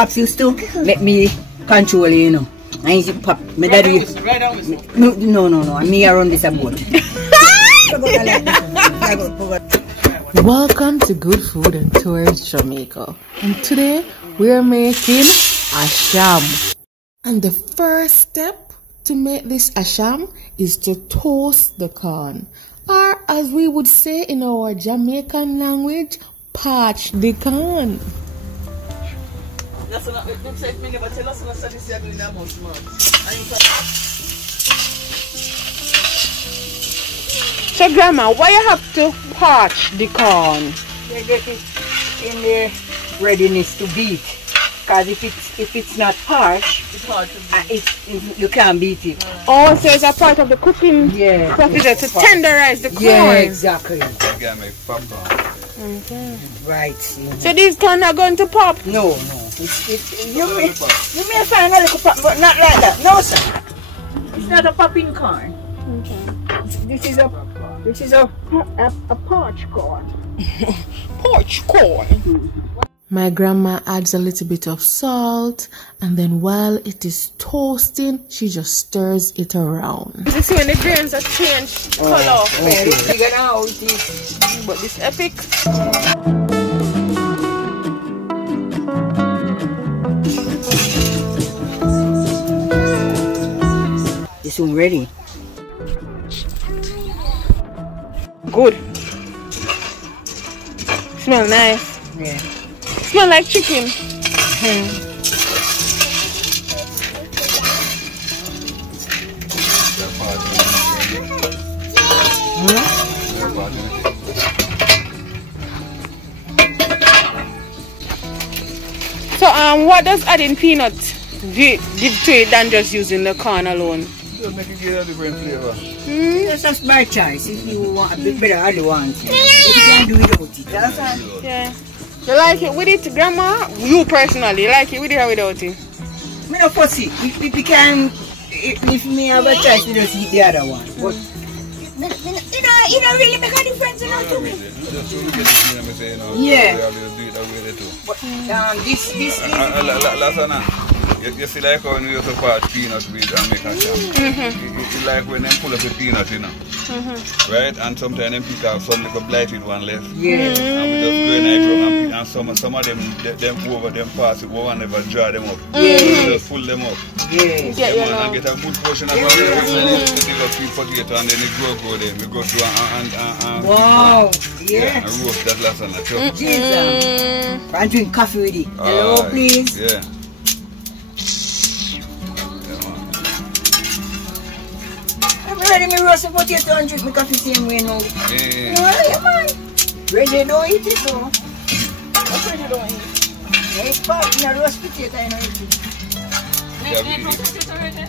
pops used to let me control it, you know. I used to pop. My daddy. No. Me around this boat. Welcome to Good Food and Tours Jamaica. And today we are making asham. And the first step to make this asham is to toast the corn. Or as we would say in our Jamaican language, parch the corn. So Grandma, why you have to parch the corn? They get it in the readiness to beat. Because if it's not parched, it's hard to beat. You can't beat it. Oh, so it's a part of the cooking procedure to tenderize the corn. Yeah, exactly. Okay. Right. So these corn are going to pop? No. You may find a little pop, but not like that. No, sir. It's not a popping corn. Okay. This is a parch corn. Parch corn. My grandma adds a little bit of salt, and then while it is toasting, she just stirs it around. You see when the grains are changed color. Okay. Bigger now it is. But this epic. This one ready. Good. Smell nice. Yeah. Smell like chicken. So what does adding peanuts give to it than just using the corn alone? Just make it get a different flavor. That's just my choice. If you want a bit better, I don't want it. But you can do without it. That's all. Yeah. You like it with it, Grandma? You personally, you like it with it or without it? I don't fussy. If me have a choice, you just eat the other one. But it don't really make a difference to me. Yeah. But this is... You see like when we used to part peanuts with and make a sham. It's like when they pull up a peanut, you know. Right? And sometimes they pick out some little blighted one left. Yeah. And we just go in and some of them over them parts, we won't never dry them up. Yeah. We just pull them up. Yeah. And get a good portion of them. We take a sweet potato and then it grow them. We go through and wow. Yeah. And roast that last one. Jesus. And drink coffee with it. Hello, please. Yeah. Ready me roast a potato and drink my coffee same way now. Yeah. Yeah, man. Ready don't eat it though. That's when you don't eat. Yeah, it's part in a roast potato and eat it.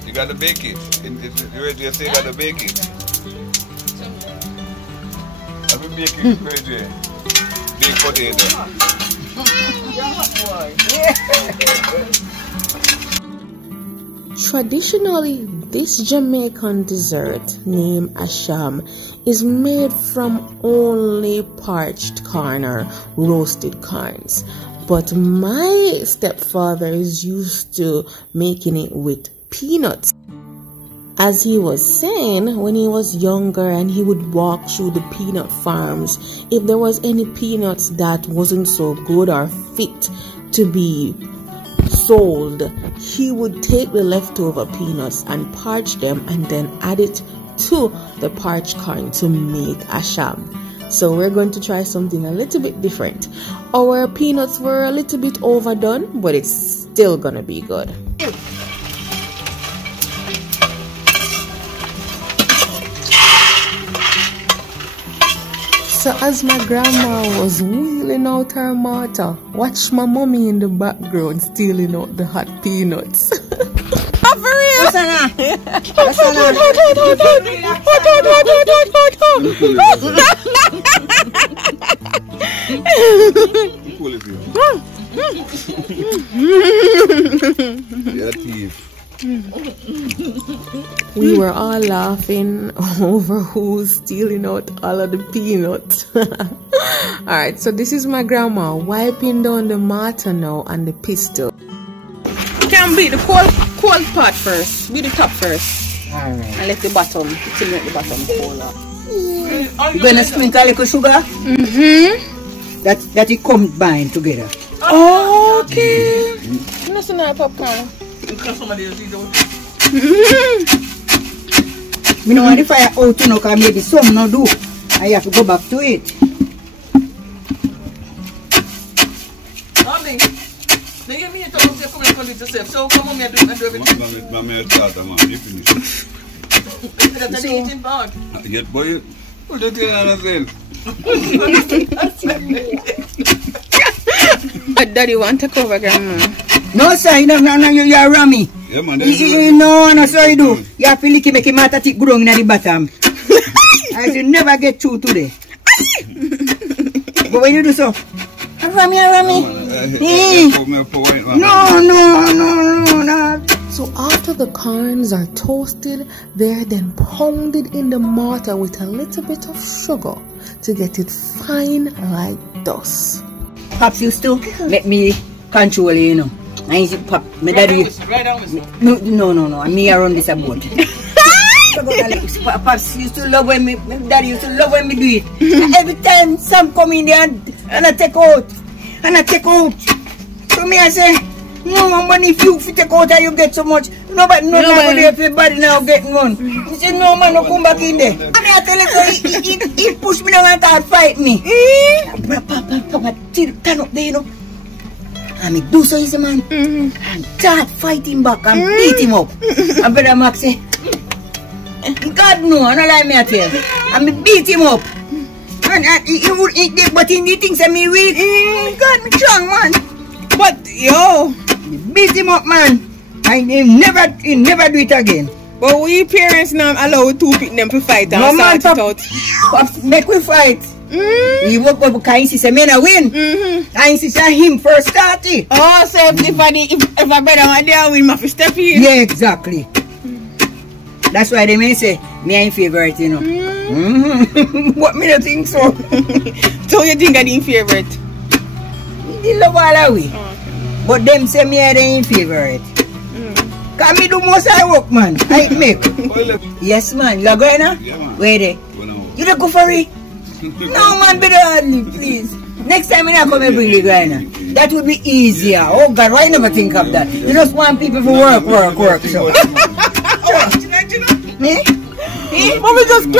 You got to bake it. You say you got to bake it. Have you baked it, Reggie? Baked potato. Traditionally, this Jamaican dessert named asham is made from only parched corn or roasted corns. But my stepfather is used to making it with peanuts. As he was saying, when he was younger and he would walk through the peanut farms, if there was any peanuts that wasn't so good or fit to be sold, he would take the leftover peanuts and parch them and then add it to the parched corn to make asham. So we're going to try something a little bit different. Our peanuts were a little bit overdone, but it's still gonna be good. So as my grandma was wheeling out her mortar, watch my mommy in the background stealing out the hot peanuts. Oh, for real? You're a thief. We were all laughing over who's stealing out all of the peanuts. Alright, so this is my grandma wiping down the mortar now and the pestle. Sham, beat the cold part first. Beat the top first. Alright. And let the bottom, till make the bottom cool up. You're gonna sprinkle a little sugar? That it comes bind together. Okay. That's another popcorn. Me know the fire out to know, because maybe some no do. I have to go back to it. Mommy, they give me a talk to come and call it yourself. So come on, me do everything. Mommy, start, man. You finish. That's an eating bag. Yet, boy, what do you think I'm saying? Daddy want to cover grandma. No, sir, you're rummy. Yeah, man. No, so you do. You have to lick it, make it matter thick growing at the bottom. I should never get through today. But when you do so, rummy. No. So after the corns are toasted, they're then pounded in the mortar with a little bit of sugar to get it fine like dust. Pops used to let me control you, you know. I used to pop, my daddy. Right down with me. No. Me around this about. Pops used to love when me, my daddy used to love when me do it. Every time some come in there and I take out. So me I say, no man, if you take out and you get so much, nobody everybody now getting one. He said, no man, no come back in there. And I tell him, he push me down and start fight me. Papa, turn up there, you know. And me do so easy, man. And start fighting back and beat him up. And Brother Max say, God no, I don't like me at here. And me beat him up. And he would eat it, but he thinks that me weak. God, me strong, man. But yo, beat him up, man. And he never do it again. but we parents now allow two people them to fight and No man, start it out. Make we fight. We work up because he said, me na win. And he said, him first start it. Oh, so if a brother want to win, must step in. Yeah, exactly. That's why they may say, me ain't favorite, you know. What me not think so? So you think I didn't favorite? They love all of we. But them say me I ain't favorite. Cause me do most I work, man. I make. Yes, man. You are going now? Yeah, man. Where they? You don't go for it? No, man, better hardly, please. Next time when I come and bring the guy now. That would be easier. Oh God, why never think of that? You just want people to work. So. Mommy just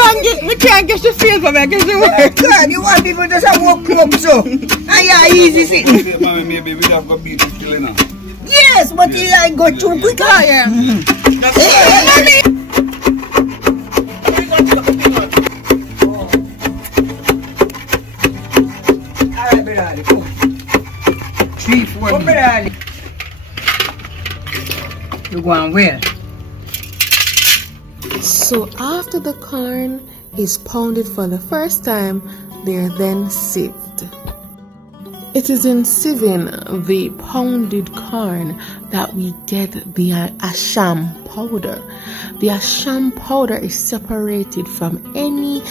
can't get your feel for me, I guess you work. God, you want people just to walk up so. And yeah, easy sitting. Mommy, maybe we have to beat this killing now. Yes, but I go too quick. Yeah. Hey, mommy. Alright, brother Ali, go. 3, 4. Come, brother Ali. You going well? So after the corn is pounded for the first time, they are then sieved. It is in sieving the pounded corn that we get the asham powder. The asham powder is separated from any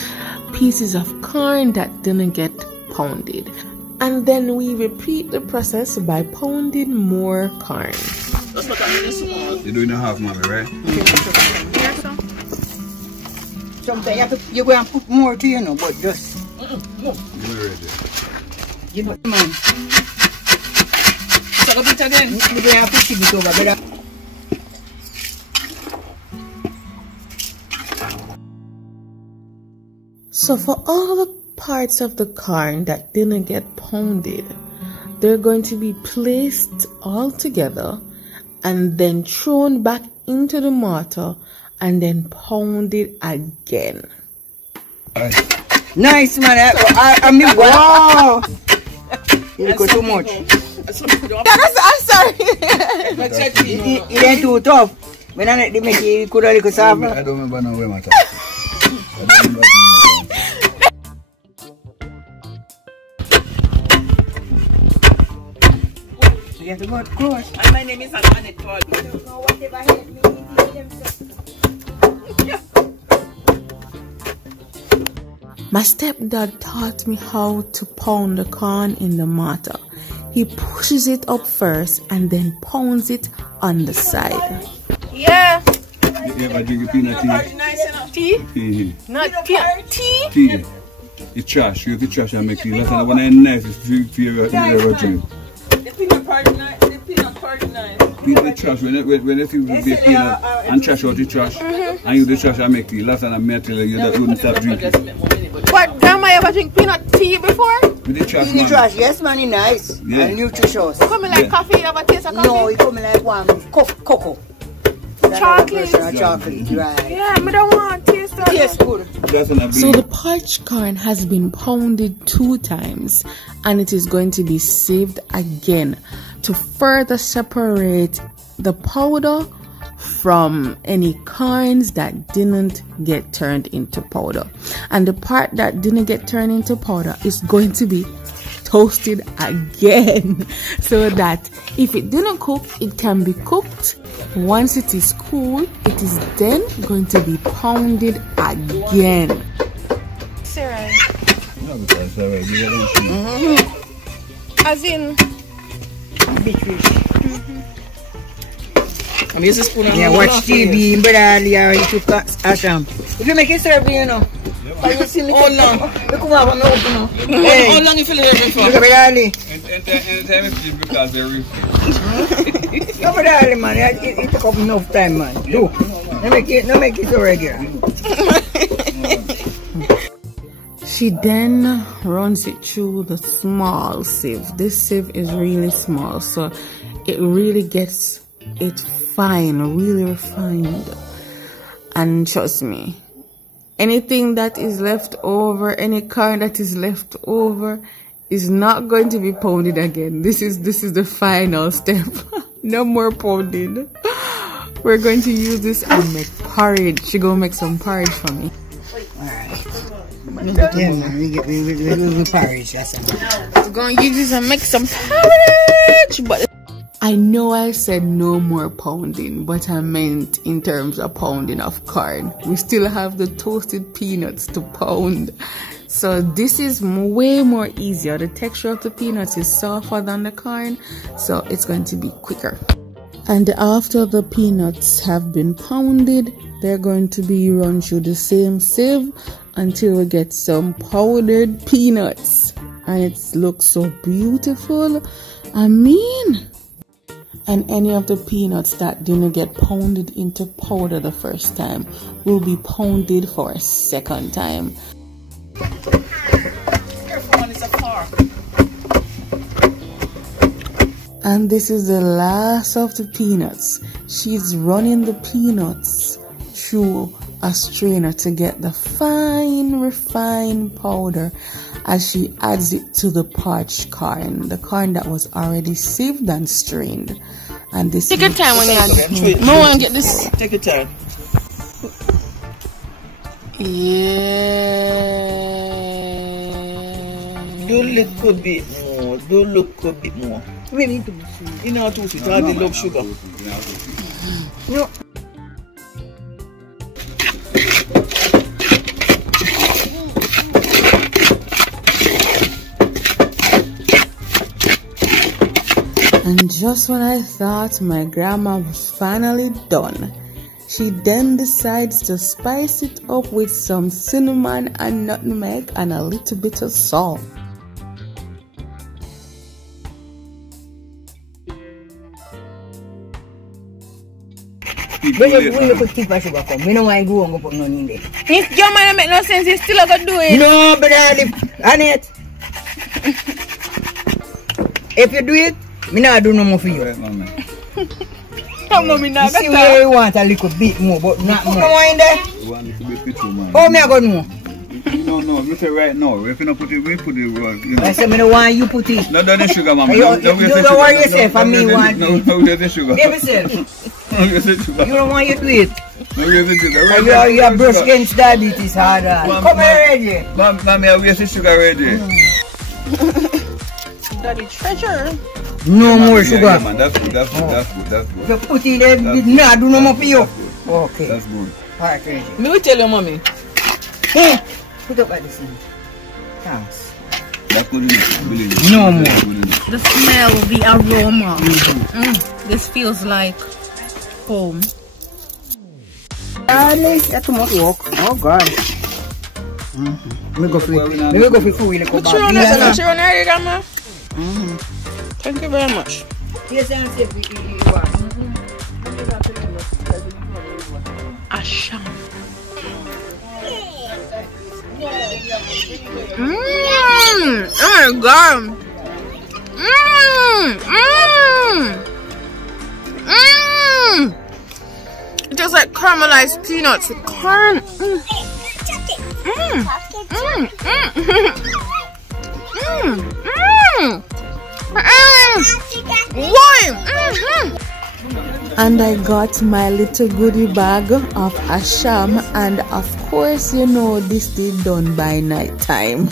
pieces of corn that didn't get pounded. And then we repeat the process by pounding more corn. That's what I mean, small. You're doing a half, mommy, right? Sometimes you go and put more to you know, but just You're ready. you know, man. So go beat again. You go and push it over, brother. So for all the parts of the corn that didn't get pounded, they're going to be placed all together and then thrown back into the mortar and then pounded again. Nice, man. I mean, wow. You go too much. I'm sorry. It ain't too tough. When I make it, could have soft. I don't remember now where my top. You have to go close. And my name is Annette Paul. I don't know whatever help me My stepdad taught me how to pound the corn in the mortar. He pushes it up first and then pounds it on the side. Yeah. You ever drink peanut tea? Tea? Not peanut tea? Tea. It's trash. Use the trash and make tea. That's one of the nicest drink you ever drink. The peanut party nice. The peanut party nice. Use the trash. When you see the peanut and trash out the trash, and use the trash and make tea. Last time I tell you that you wouldn't stop drinking. But grandma ever drink peanut tea before? With the trash, man. trash, yes man, it's nice. Yeah. And nutritious. Coming like coffee, you ever taste a coffee? No, it coming like one cocoa. Chocolate. Chocolate, right. Yeah, I don't want to taste that. Yes, good. So the parched corn has been pounded 2 times and it is going to be sieved again to further separate the powder from any corns that didn't get turned into powder. And the part that didn't get turned into powder is going to be toasted again so that if it didn't cook, it can be cooked. Once it is cool, it is then going to be pounded again. Sarah. As in I'm using a spoon. Yeah, watch TV, but I'll eat to Asham. If you make it serve, you know. You see me? How long? Look how I'm open now. How long you feel it for? Look at Ali. Anytime it's cheap because they're real. Look at Ali, man. It took up enough time, man. Look. Don't make it so regular. She then runs it through the small sieve. This sieve is really small, so it really gets it fine, really refined. And trust me, anything that is left over, any corn that is left over is not going to be pounded again. This is the final step. No more pounding. We're going to use this and make porridge. She gonna make some porridge for me. Alright. Yeah, man, we porridge. we're gonna use this and make some porridge. But I know I said no more pounding, but I meant in terms of pounding of corn. We still have the toasted peanuts to pound. So this is way more easier. The texture of the peanuts is softer than the corn, so it's going to be quicker. And after the peanuts have been pounded, they're going to be run through the same sieve until we get some powdered peanuts. And it looks so beautiful. I mean, and any of the peanuts that didn't get pounded into powder the first time will be pounded for a second time. And this is the last of the peanuts. She's running the peanuts through a strainer to get the fine refined powder as she adds it to the parched corn, the corn that was already sieved and strained. And this take your time when you add it. I want to get this. Take your time. Yeah. Do little bit more. Do little bit more. We need to be sweet. You know, too sweet. I love sugar. No. And just when I thought my grandma was finally done, she then decides to spice it up with some cinnamon and nutmeg and a little bit of salt. But if we could keep our sugar come, we don't want to go and put none in there. If your man make no sense, you still gonna do it. No, but Annette, if you do it, me not do no more for you. Right, mama. Come on, me now. See where you want a little bit more, but not more. No more in there. You want a little bit picture, man. Oh, me I got more. No, you say right now. If you don't put it, we put it, you know. I said me don't want you put it. No, don't sugar, mama. You don't worry yourself, I mean want no, it. no, there's sugar. Give yourself. No, there's sugar. You don't want you to do it. No, there's sugar. You are brush against diabetes hard. Come here already. Mommy, I waste the sugar already. Daddy treasure. No more sugar. Yeah, man, that's good. You put it there, nah, do no more for you. Okay. That's good. Alright, crazy. Me will tell your mommy. Hey, put up like this. Thanks. That's good enough. Believe it. No more. That's good enough. The smell, the aroma. This feels like home. Darling, that's too much work. Oh God. Me go for food. Thank you very much. Yes, I'm saying Asham. Oh my God. It tastes like caramelized peanuts with corn. And I got my little goodie bag of Asham, and of course, you know, this did done by night time.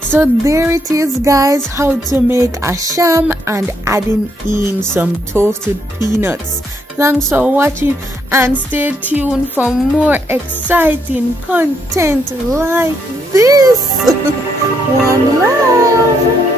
So there it is, guys, how to make Asham and adding in some toasted peanuts. Thanks for watching and stay tuned for more exciting content like this. One love.